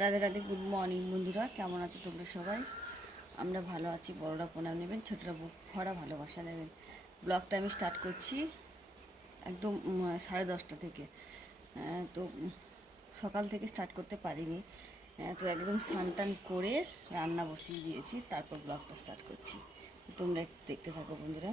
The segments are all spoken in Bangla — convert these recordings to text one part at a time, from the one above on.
রাধে রাধে, গুড মর্নিং বন্ধুরা। কেমন আছো তোমরা সবাই? আমরা ভালো আছি। বড়রা প্রণাম নেবেন, ছোটরা বুক ভরা ভালোবাসা নেবেন। ব্লগটা আমি স্টার্ট করছি একদম 10:30 থেকে। তো সকাল থেকে স্টার্ট করতে পারিনি। তো একদম স্নান টান করে রান্না বসিয়ে দিয়েছি, তারপর ব্লগটা স্টার্ট করছি। তোমরা একটু দেখতে থাকো বন্ধুরা।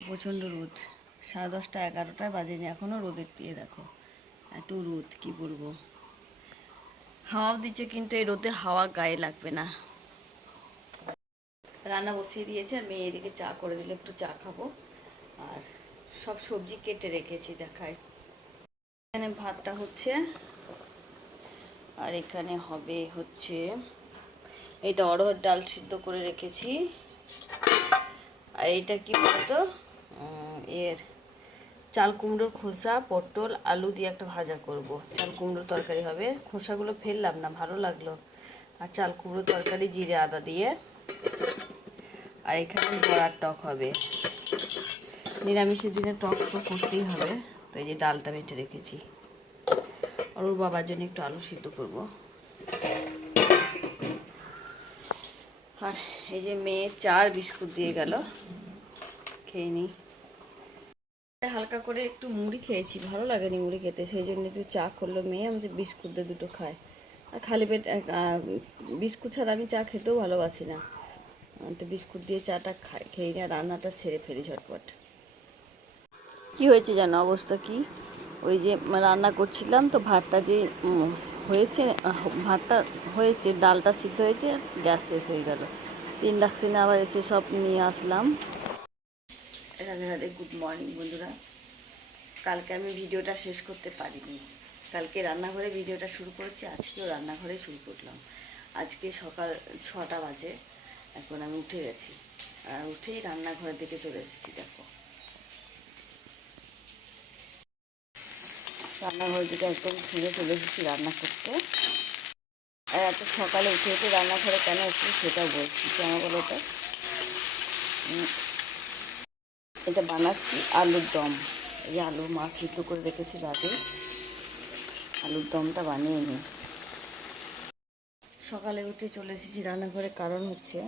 প্রচণ্ড রোদ, 10:30 11টায় বাজেনি এখনও রোদের দিয়ে দেখো এত রোদ, কি বলবো। হাওয়াও দিচ্ছে কিন্তু এই রোদে হাওয়া গায়ে লাগবে না। রান্না বসিয়ে দিয়েছে, আর মেয়ে এদিকে চা করে দিলে একটু চা খাবো। আর সব সবজি কেটে রেখেছি, দেখায়। এখানে ভাতটা হচ্ছে, আর এখানে হবে হচ্ছে এটা অড়হর ডাল সিদ্ধ করে রেখেছি। আর এইটা কি বলতো, এর চাল কুমড়োর খোসা, পটল আলু দিয়ে একটা ভাজা করব। চাল কুমড়োর তরকারি হবে, খোসাগুলো ফেললাম না, ভালো লাগলো। আর চাল কুমড়োর তরকারি জিরে আদা দিয়ে। আর এখানে বড়ার টক হবে। নিরামিষের দিনে টক তো করতেই হবে, তো এই যে ডালটা বেটে রেখেছি। আর ওর বাবার জন্য একটু আলু সিদ্ধ করব। আর এই যে মেয়ে চার বিস্কুট দিয়ে গেল, খেয়ে নিই। হালকা করে একটু মুড়ি খেয়েছি, ভালো লাগেনি মুড়ি খেতে, সেই জন্য একটু চা করলো মেয়ে। আমি যে বিস্কুট দিয়ে দুটো খাই, আর খালি পেট বিস্কুট ছাড়া আমি চা খেতেও ভালোবাসি না। তো বিস্কুট দিয়ে চাটা খেয়ে নিয়ে রান্নাটা সেরে ফেলি ঝটপট। কি হয়েছে জানো অবস্থা কি, ওই যে রান্না করছিলাম তো ভাতটা যে হয়েছে, ভাতটা হয়েছে, ডালটা সিদ্ধ হয়েছে, গ্যাস শেষ হয়ে গেল। ইন্ডাকশানে আবার এসে সব নিয়ে আসলাম। রাধে রাধে, গুড মর্নিং বন্ধুরা। কালকে আমি ভিডিওটা শেষ করতে পারিনি। কালকে রান্নাঘরে ভিডিওটা শুরু করেছি, আজকেও রান্নাঘরে শুরু করলাম। আজকে সকাল 6টা বাজে, এখন আমি উঠে গেছি। আর উঠেই রান্নাঘরের দিকে চলে এসেছি, দেখো রান্নাঘরের দিকে একদম ফিরে চলে এসেছি রান্না করতে। আর এত সকালে উঠে উঠে রান্নাঘরে কেন এসেছি সেটাও বলছি, কেন বলো তো। এটা বানাচ্ছি আলুর দম। এই যে আলু মাছ সিদ্ধ করে রেখেছি রাতে, আলুর দমটা বানিয়ে নিই। সকালে উঠে চলে এসেছি রান্নাঘরে, কারণ হচ্ছে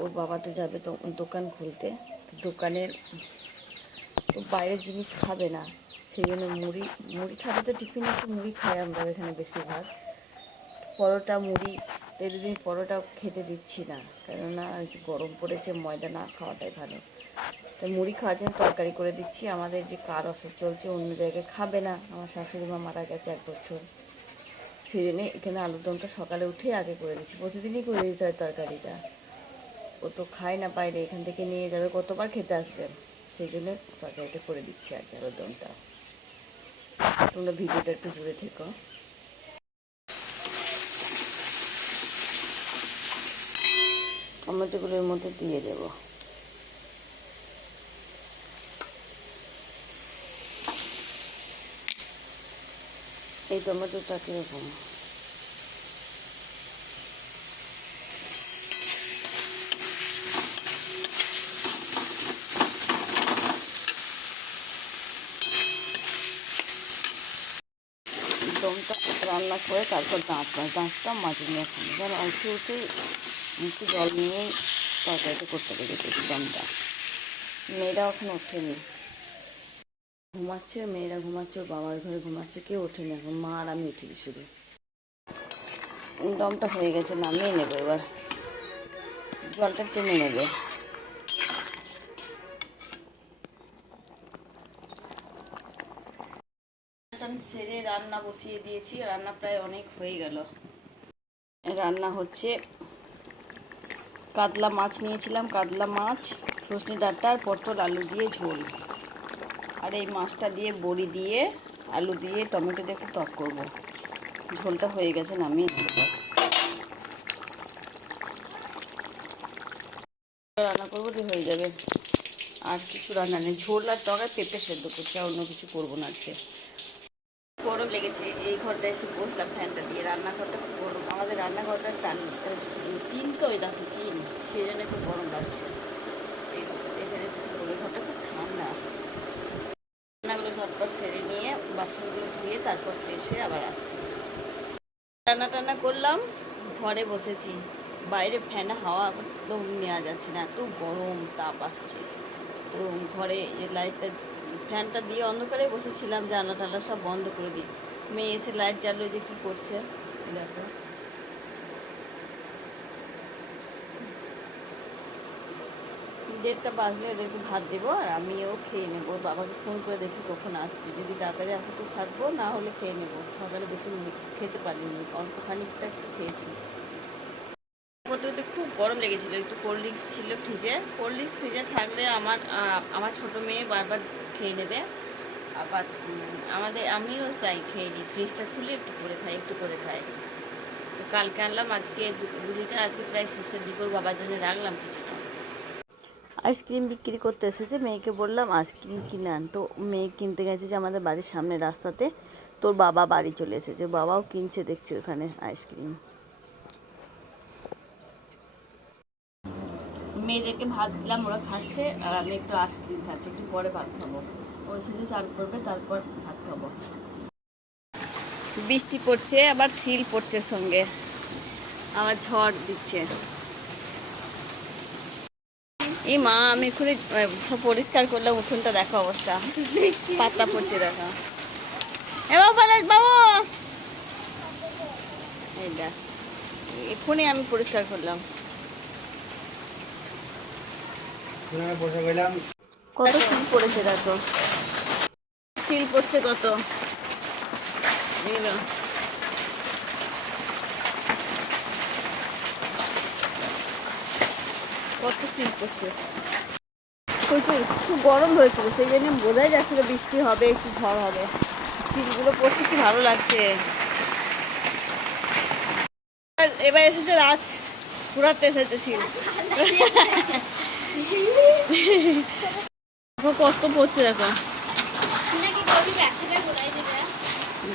ওর বাবা তো যাবে তো দোকান খুলতে। তো দোকানের তো বাইরের জিনিস খাবে না, সেই জন্য মুড়ি মুড়ি খাবে, তো টিফিনে একটু মুড়ি খাই আমরা এখানে বেশিরভাগ। পরোটা মুড়ি, তো এই দুদিন পরোটা খেতে দিচ্ছি না, কেননা গরম পড়েছে, ময়দা না খাওয়াটাই ভালো। তো মুড়ি খাওয়ার জন্য তরকারি করে দিচ্ছি। আমাদের যে কার অসুখ চলছে, অন্য জায়গায় খাবে না, আমার শাশুড়ি মা মারা গেছে 1 বছর, সেই জন্যে এখানে আলুর দমটা সকালে উঠেই আগে করে দিচ্ছি। প্রতিদিনই করে দিতে হয় তরকারিটা, ও তো খায় না বাইরে, এখান থেকে নিয়ে যাবে, কতবার খেতে আসবে, সেই জন্য তরকারিটা করে দিচ্ছি আগে আলুর দমটা। তোমরা ভিডিওটা একটু জুড়ে থেকো। টমেটোগুলোর মধ্যে দিয়ে দেবো। এই টমেটোটা কীরকম, দমটা রান্না করে তারপর দাঁতটা মাঝে নিয়ে খাবো, কারণ উঠে উঠেই একটু জল নিয়েই তরকারিটা করতে লেগেছে দমটা। মেয়েরা এখন ওঠেনি, ঘুমাচ্ছে, মেয়েরা ঘুমাচ্ছে, ওর বাবার ঘরে ঘুমাচ্ছে, কেউ ওঠেনি এখন, মা আর আমি উঠেছি শুধু। দমটা হয়ে গেছে, নামিয়ে নেবো এবার, জলটা টেনে নেবে। সেরে রান্না বসিয়ে দিয়েছি, রান্না প্রায় অনেক হয়ে গেল। রান্না হচ্ছে কাতলা মাছ নিয়েছিলাম, কাতলা মাছ, সজনে ডাঁটা আর পটল আলু দিয়ে ঝোল। আর এই মাছটা দিয়ে বড়ি দিয়ে আলু দিয়ে টমেটো দিয়ে একটু টক করবো। ঝোলটা হয়ে গেছে, নামিয়ে নেব। রান্না করবো তো হয়ে যাবে, আর কিছু রান্না নেই। ঝোল আর টক আর পেঁপে সেদ্ধ করছি, আর অন্য কিছু করবো না আজকে। গরম লেগেছে, এই ঘরটা এসে বসলাম ফ্যানটা দিয়ে। রান্নাঘরটা খুব গরম, আমাদের রান্নাঘরটা টিন তো, ওই দেখো টিন, সেই জন্য একটু গরম লাগছে। এখানে ওই ঘরটা খুব ঠান্ডা। রান্নাগুলো ঝটপট সেরে নিয়ে বাসনগুলো ধুয়ে তারপর ফ্রেশ হয়ে আবার আসছি। টানা টানা করলাম, ঘরে বসেছি। বাইরে ফ্যানে হাওয়া একদম নেওয়া যাচ্ছে না, এত গরম তাপ আসছে। তো ঘরে এই লাইটটা, ফ্যানটা দিয়ে অন্ধকারে বসেছিলাম, জানলা টানলা সব বন্ধ করে দিই। মেয়ে এসে লাইট জ্বালো, যে কী করছে দেখো। 1:30 বাজলে ওদেরকে ভাত দেবো, আর আমিও খেয়ে নেবো। বাবাকে ফোন করে দেখি কখন আসবে, যদি তাড়াতাড়ি আসে তো থাকবো, না হলে খেয়ে নেবো। সকালে বেশি খেতে পারিনি, অল্প খানিকটা একটু খেয়েছি। করতে করতে খুব গরম লেগেছিলো, একটু কোল্ড ড্রিঙ্কস ছিল ফ্রিজে। কোল্ড ড্রিঙ্কস ফ্রিজে থাকলে আমার ছোটো মেয়ে বারবার খেয়ে নেবে। আবার আমিও তাই খেয়ে নিই, ফ্রিজটা খুলে একটু করে খাই, একটু করে খাই। তো কালকে আনলাম, আজকে 2 লিটার, আজকে প্রায় শেষের দিকে ওর বাবার জন্য রাখলাম কিছুটা। আইসক্রিম বিক্রি করতে এসেছে, মেয়েকে বললাম আইসক্রিম কিনে আন। তো মেয়ে কিনতে গেছে যে আমাদের বাড়ির সামনে রাস্তাতে। তোর বাবা বাড়ি চলে এসেছে, বাবাও কিনছে দেখছি ওখানে আইসক্রিম। মেয়েদেরকে ভাত দিলাম, ওরা খাচ্ছে, আর আমি একটু আইসক্রিম খাচ্ছি, একটু পরে ভাত খাবো। ও এসেছে, চান করবে, তারপর ভাত খাবো। বৃষ্টি পড়ছে, আবার শিল পড়ছে সঙ্গে, আবার ঝড় দিচ্ছে। এই মা, আমি এক্ষুনি সব পরিষ্কার করলাম, উঠোনটা দেখো অবস্থা, পাতা পড়ছে দেখো। এ বাবু, বাবু এইটা এক্ষুনি আমি পরিষ্কার করলাম। কত শিল পড়েছে দেখো, শিল পড়ছে কত, এগুলো কত শিল পড়ছে। খুব গরম হয়েছিল, সেই জন্য বোঝাই যাচ্ছিল বৃষ্টি হবে, একটু ঝড় হবে। শিলগুলো পড়ছে, কি ভালো লাগছে। এবার এসেছে রাজ, ঘুরাতে এসেছে শিল। কত পড়ছে দেখো,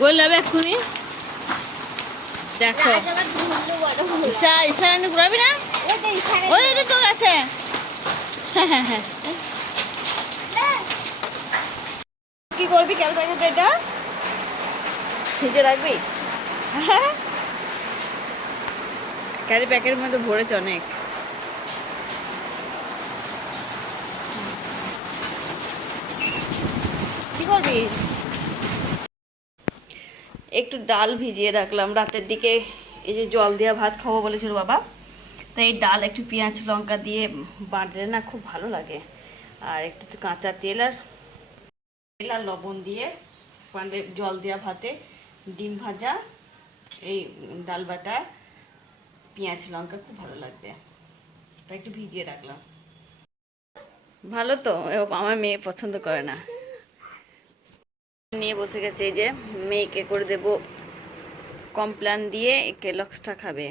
গোল যাবে এক্ষুনি দেখো। ঈশা ঘুরাবি না, ওই তোর আছে। কি করবি ক্যালকুলেটার, এটা ভিজে রাখবি। ক্যারি প্যাকের মধ্যে ভরেছে অনেক। কি করবি, একটু ডাল ভিজিয়ে রাখলাম রাতের দিকে। এই যে জল দেওয়া ভাত খাবো বলেছিল বাবা, তাই এই ডাল একটু পেঁয়াজ লঙ্কা দিয়ে বাটলে না খুব ভালো লাগে। আর একটু কাঁচা তেল আর লবণ দিয়ে জল দেওয়া ভাতে ডিম ভাজা, এই ডাল বাটা, পেঁয়াজ লঙ্কা খুব ভালো লাগবে, তাই একটু ভিজিয়ে রাখলাম। ভালো তো, আমার মেয়ে পছন্দ করে না। নিয়ে বসে গেছে, এই যে মেয়েকে করে দেব কমপ্ল্যান দিয়ে, কেলক্সটা খাবে,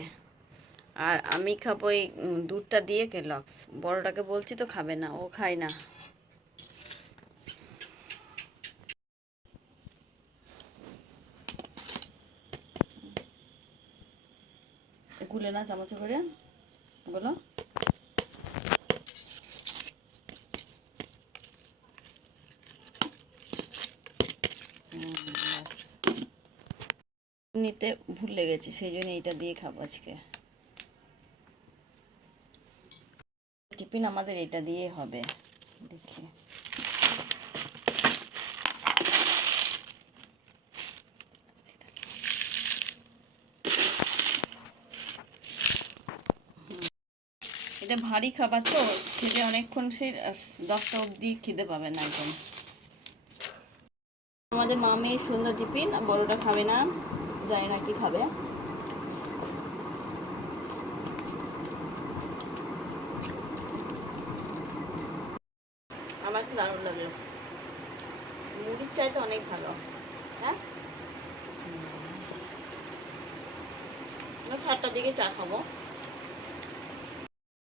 আর আমি খাবো এই দুধটা দিয়ে কেলক্স। বড়টাকে বলছি তো খাবে না, ও খায় না। গুলে না চামচে করে, বলো। নিতে ভুলে গেছি, সেই জন্য এইটা দিয়ে খাবো আজকে। টিফিন আমাদের এটা দিয়ে হবে, দেখি। এটা ভারী খাবার তো, খেতে অনেকক্ষণ, সে 10টা অবধি খেতে পাবে না একদম। আমাদের মামি সুন্দর টিফিন, বড়টা খাবে না, জানি না কি খাবে। আমার তো দারুণ লাগলো, মুড়ির চাইতে অনেক ভালো। হ্যাঁ, 7টার দিকে চা খাবো।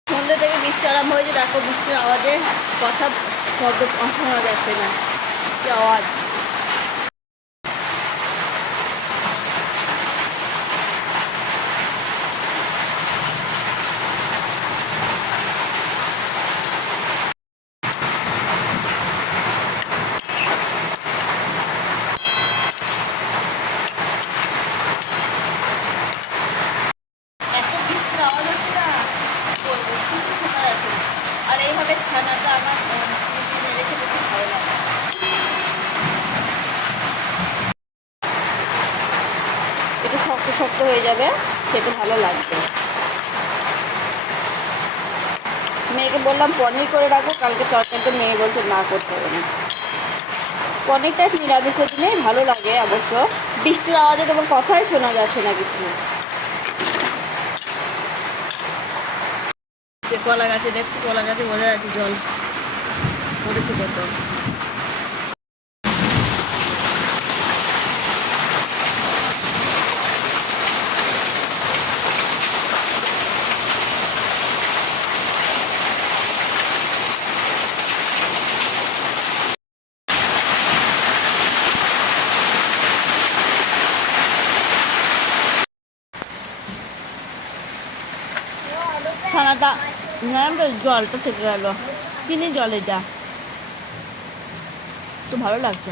সন্ধ্যে থেকে বৃষ্টি আরম্ভ হয়েছে, দেখো বৃষ্টির আওয়াজে কথা শব্দ শোনা যাচ্ছে না, কি আওয়াজ। একটু শক্ত শক্ত হয়ে যাবে, খেতে ভালো লাগবে। মেয়েকে বললাম পনির করে রাখো, কালকে তরকারিটা মেয়ে বলছে না, করতে হবে না। পনিরটা নিরামিষের দিনেই ভালো লাগে অবশ্য। বৃষ্টির আওয়াজে তোমার কথাই শোনা যাচ্ছে না কিছু। যে কলা গাছে দেখছি, কলা গাছে বোঝা যাচ্ছে জল পড়েছে কত। ছানাটা জলটা থেকে গেল, চিনি জল, এটা তো ভালো লাগছে।